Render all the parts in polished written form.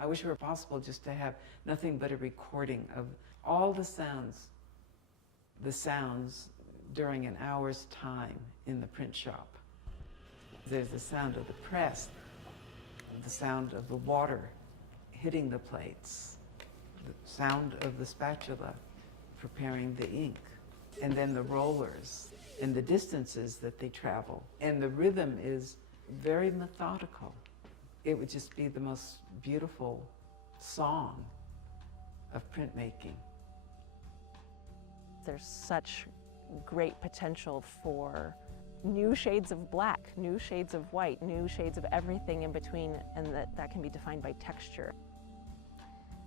I wish it were possible just to have nothing but a recording of all the sounds during an hour's time in the print shop. There's the sound of the press, the sound of the water hitting the plates, the sound of the spatula preparing the ink, and then the rollers and the distances that they travel. And the rhythm is very methodical. It would just be the most beautiful song of printmaking. There's such great potential for new shades of black, new shades of white, new shades of everything in between, and that can be defined by texture.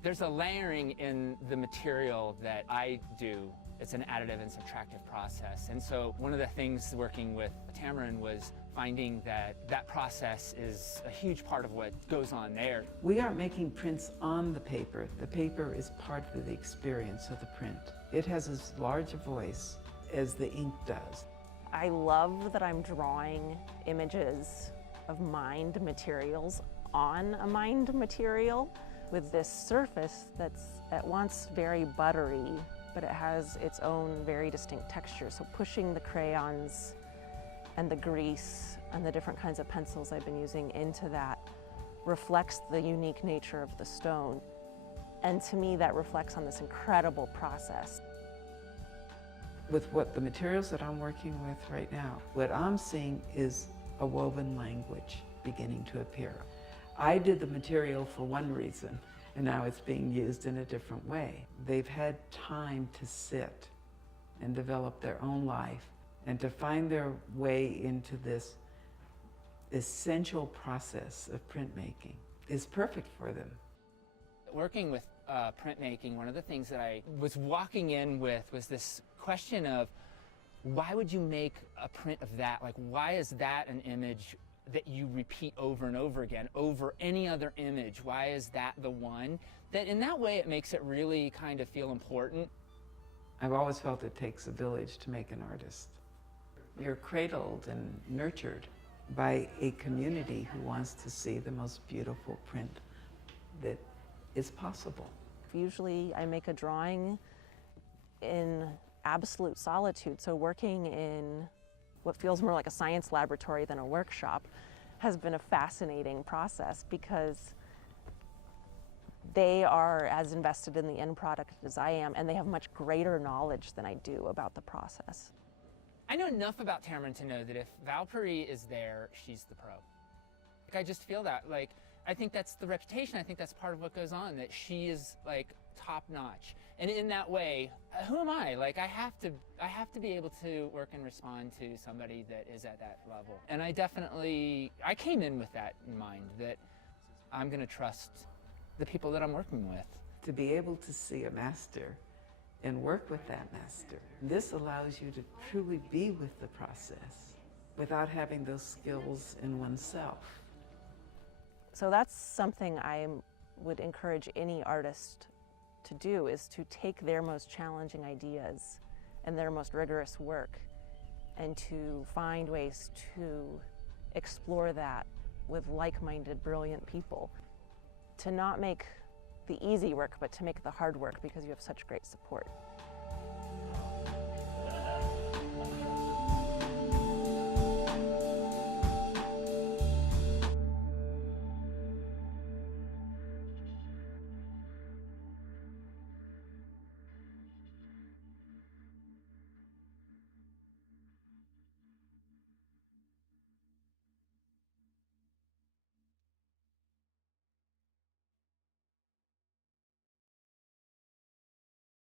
There's a layering in the material that I do. It's an additive and subtractive process. And so one of the things working with tamarind was finding that that process is a huge part of what goes on there. We aren't making prints on the paper. The paper is part of the experience of the print. It has as large a voice as the ink does. I love that I'm drawing images of mined materials on a mined material with this surface that's at once very buttery, but it has its own very distinct texture. So pushing the crayons and the grease and the different kinds of pencils I've been using into that reflects the unique nature of the stone. And to me, that reflects on this incredible process. With what the materials that I'm working with right now, what I'm seeing is a woven language beginning to appear. I did the material for one reason, and now it's being used in a different way. They've had time to sit and develop their own life and to find their way into this essential process of printmaking is perfect for them. Working with printmaking, one of the things that I was walking in with was this question of, why would you make a print of that? Like, why is that an image that you repeat over and over again over any other image? Why is that the one? That in that way it makes it really kind of feel important. I've always felt it takes a village to make an artist. You're cradled and nurtured by a community who wants to see the most beautiful print that is possible. Usually I make a drawing in absolute solitude, so working in what feels more like a science laboratory than a workshop has been a fascinating process because they are as invested in the end product as I am, and they have much greater knowledge than I do about the process. I know enough about tamarind to know that if Valkyrie is there, she's the pro. Like, I just feel that. Like, I think that's the reputation. I think that's part of what goes on, that she is like top notch. And in that way, who am I? Like, I have to be able to work and respond to somebody that is at that level. And I came in with that in mind, that I'm going to trust the people that I'm working with. To be able to see a master and work with that master, this allows you to truly be with the process without having those skills in oneself. So that's something I would encourage any artist to do, is to take their most challenging ideas and their most rigorous work and to find ways to explore that with like-minded, brilliant people. To not make the easy work, but to make the hard work, because you have such great support.